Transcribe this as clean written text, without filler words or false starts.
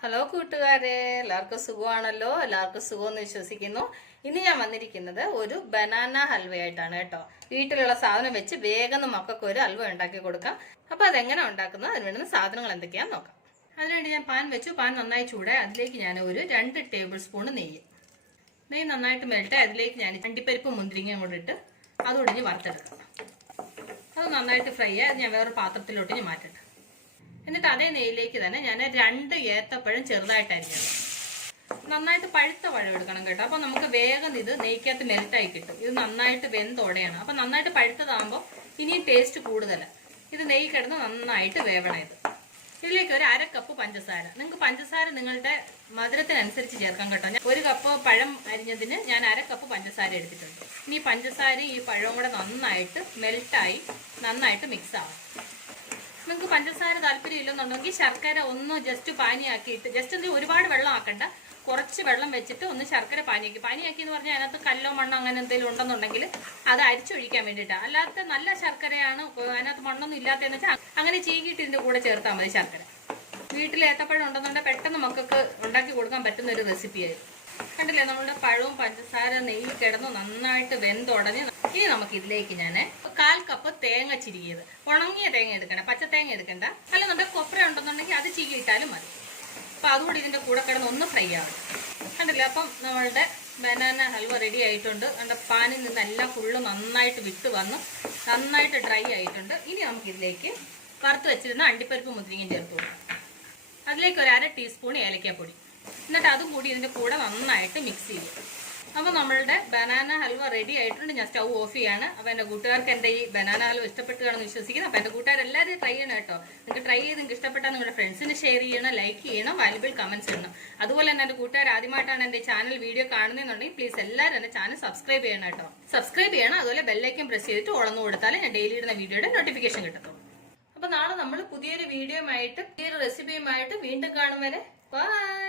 Hello കൂട്ടുകാരെ, എല്ലാവർക്കും സുഖമാണല്ലോ. എല്ലാവർക്കും സുഖമെന്ന് വിശ്വസിക്കുന്നു. ഇന്ന് ഞാൻ വന്നിരിക്കുന്നത് ഒരു ബനാന ഹൽവയായിട്ടാണ് കേട്ടോ. വീട്ടിലുള്ള സാധനം വെച്ച് വേഗം മക്കൾക്ക് ഒരു ഹൽവ ഉണ്ടാക്കി കൊടുക്കാം. അപ്പൊ അതെങ്ങനെ ഉണ്ടാക്കുന്നത്, അതിന് വേണ്ടുന്ന സാധനങ്ങൾ എന്തൊക്കെയാന്ന് നോക്കാം. അതിനുവേണ്ടി ഞാൻ പാൻ വെച്ചു. പാൻ നന്നായി ചൂടായി അതിലേക്ക് ഞാൻ ഒരു 2 ടേബിൾ സ്പൂൺ നെയ്യ് നന്നായിട്ട് മെൽറ്റ്. അതിലേക്ക് ഞാൻ അണ്ടിപ്പരിപ്പ് മുന്തിരിങ്ങയും കൂടെ ഇട്ട് അതൊടിഞ്ഞ് വറുത്തെടുക്കാം. അത് നന്നായിട്ട് ഫ്രൈ ആയി അത് ഞാൻ വേറൊരു പാത്രത്തിലോട്ട് ഞാൻ മാറ്റട്ടെ. എന്നിട്ട് അതേ നെയ്യിലേക്ക് തന്നെ ഞാൻ 2 ഏത്തപ്പഴം ചെറുതായിട്ട് അരിഞ്ഞത്. നന്നായിട്ട് പഴുത്ത പഴം എടുക്കണം കേട്ടോ. അപ്പൊ നമുക്ക് വേഗം ഇത് നെയ്ക്കകത്ത് മെൽറ്റായി കിട്ടും. ഇത് നന്നായിട്ട് വെന്തൊടയാണ്. അപ്പൊ നന്നായിട്ട് പഴുത്തതാകുമ്പോൾ ഇനിയും ടേസ്റ്റ് കൂടുതലാണ്. ഇത് നെയ്യ് കിടന്ന് നന്നായിട്ട് വേവണം. ഇതിലേക്ക് ഒരു 1/2 കപ്പ് പഞ്ചസാര. നിങ്ങൾക്ക് പഞ്ചസാര നിങ്ങളുടെ മധുരത്തിനനുസരിച്ച് ചേർക്കാം കേട്ടോ. ഞാൻ 1 കപ്പ് പഴം അരിഞ്ഞതിന് ഞാൻ 1/2 കപ്പ് പഞ്ചസാര എടുത്തിട്ടുണ്ട്. ഇനി പഞ്ചസാരയും ഈ പഴവും കൂടെ നന്നായിട്ട് മെൽറ്റായി നന്നായിട്ട് മിക്സ് ആവും. നിങ്ങൾക്ക് പഞ്ചസാര താല്പര്യം ഇല്ലെന്നുണ്ടെങ്കിൽ ശർക്കര ഒന്ന് ജസ്റ്റ് പാനിയാക്കിയിട്ട്, ജസ്റ്റ് ഒരുപാട് വെള്ളം ആക്കണ്ട, കുറച്ച് വെള്ളം വെച്ചിട്ട് ഒന്ന് ശർക്കര പാനിയാക്കി എന്ന് പറഞ്ഞാൽ അതിനകത്ത് കല്ലോ മണ്ണോ അങ്ങനെ എന്തെങ്കിലും ഉണ്ടെന്നുണ്ടെങ്കിൽ അത് അരിച്ചൊഴിക്കാൻ വേണ്ടിയിട്ടാണ്. അല്ലാത്ത നല്ല ശർക്കരയാണ്, അതിനകത്ത് മണ്ണൊന്നും ഇല്ലാത്തതെന്ന് വെച്ചാൽ അങ്ങനെ ചീകിയിട്ട് ഇതിൻ്റെ കൂടെ ചേർത്താൽ മതി ശർക്കര. വീട്ടിൽ ഏത്തപ്പഴം ഉണ്ടെന്നുണ്ടെങ്കിൽ പെട്ടെന്ന് മക്കൾക്ക് ഉണ്ടാക്കി കൊടുക്കാൻ പറ്റുന്ന ഒരു റെസിപ്പിയായി. കണ്ടില്ലേ, നമ്മുടെ പഴവും പഞ്ചസാര നെയ്യിൽ കിടന്ന് നന്നായിട്ട് വെന്തുടഞ്ഞ്. ഇനി നമുക്ക് ഇതിലേക്ക് ഞാൻ 1/4 കപ്പ് തേങ്ങ ചിരികിയത്, ഉണങ്ങിയ തേങ്ങ എടുക്കണ്ട, പച്ച തേങ്ങ എടുക്കണ്ട. അല്ലെന്നുണ്ടെങ്കിൽ കൊപ്ര ഉണ്ടെന്നുണ്ടെങ്കിൽ അത് ചീകിയിട്ടാലും മതി. അപ്പൊ അതുകൂടി ഇതിന്റെ കൂടെ കിടന്ന് ഒന്ന് ഫ്രൈ ആവും. കണ്ടില്ലേ, അപ്പം നമ്മളുടെ ബനാന ഹൽവ റെഡി ആയിട്ടുണ്ട്. നമ്മുടെ പാനിൽ നിന്ന് എല്ലാം ഫുള്ള് നന്നായിട്ട് വിട്ട് വന്ന് നന്നായിട്ട് ഡ്രൈ ആയിട്ടുണ്ട്. ഇനി നമുക്ക് ഇതിലേക്ക് വറുത്ത് വെച്ചിരുന്ന അണ്ടിപ്പരിപ്പ് മുന്തിരിങ്ങയും ചേർത്ത് കൊടുക്കാം. അതിലേക്ക് ഒരു 1/2 ടീസ്പൂൺ ഏലക്കാപ്പൊടി. എന്നിട്ട് അതും കൂടി ഇതിന്റെ കൂടെ നന്നായിട്ട് മിക്സ് ചെയ്യും. അപ്പൊ നമ്മളുടെ ബനാന ഹൽവ റെഡി ആയിട്ടുണ്ട്. ഞാൻ സ്റ്റൗ ഓഫ് ചെയ്യാണ്. അപ്പൊ എന്റെ കൂട്ടുകാർക്ക് എന്റെ ഈ ബനാന ഹൽവ ഇഷ്ടപ്പെട്ടുകയാണെന്ന് വിശ്വസിക്കുന്നു. അപ്പൊ എന്റെ കൂട്ടുകാരെല്ലാവരും ട്രൈ ചെയ്യണം കേട്ടോ. നിങ്ങൾക്ക് ട്രൈ ചെയ്ത് നിങ്ങൾക്ക് ഇഷ്ടപ്പെട്ടാൽ നിങ്ങളുടെ ഫ്രണ്ട്സിന് ഷെയർ ചെയ്യണം, ലൈക്ക് ചെയ്യണം, വാല്യുബിൾ കമന്റ്സ് ചെയ്യണം. അതുപോലെ തന്നെ എന്റെ കൂട്ടുകാർ ആദ്യമായിട്ടാണ് എന്റെ ചാനൽ വീഡിയോ കാണുന്നതെന്നുണ്ടെങ്കിൽ പ്ലീസ് എല്ലാവരും എന്റെ ചാനൽ സബ്സ്ക്രൈബ് ചെയ്യണം കേട്ടോ. സബ്സ്ക്രൈബ് ചെയ്യണം. അതുപോലെ ബെല്ലൈക്കൻ പ്രസ് ചെയ്തിട്ട് ഉളന്നു കൊടുത്താൽ ഞാൻ ഡെയിലി ഇടുന്ന വീഡിയോയുടെ നോട്ടിഫിക്കേഷൻ കിട്ടത്തുള്ളൂ. അപ്പൊ നാളെ നമ്മൾ പുതിയൊരു വീഡിയോയുമായിട്ട് പുതിയൊരു റെസിപ്പിയുമായിട്ട് വീണ്ടും കാണും വരെ ബൈ.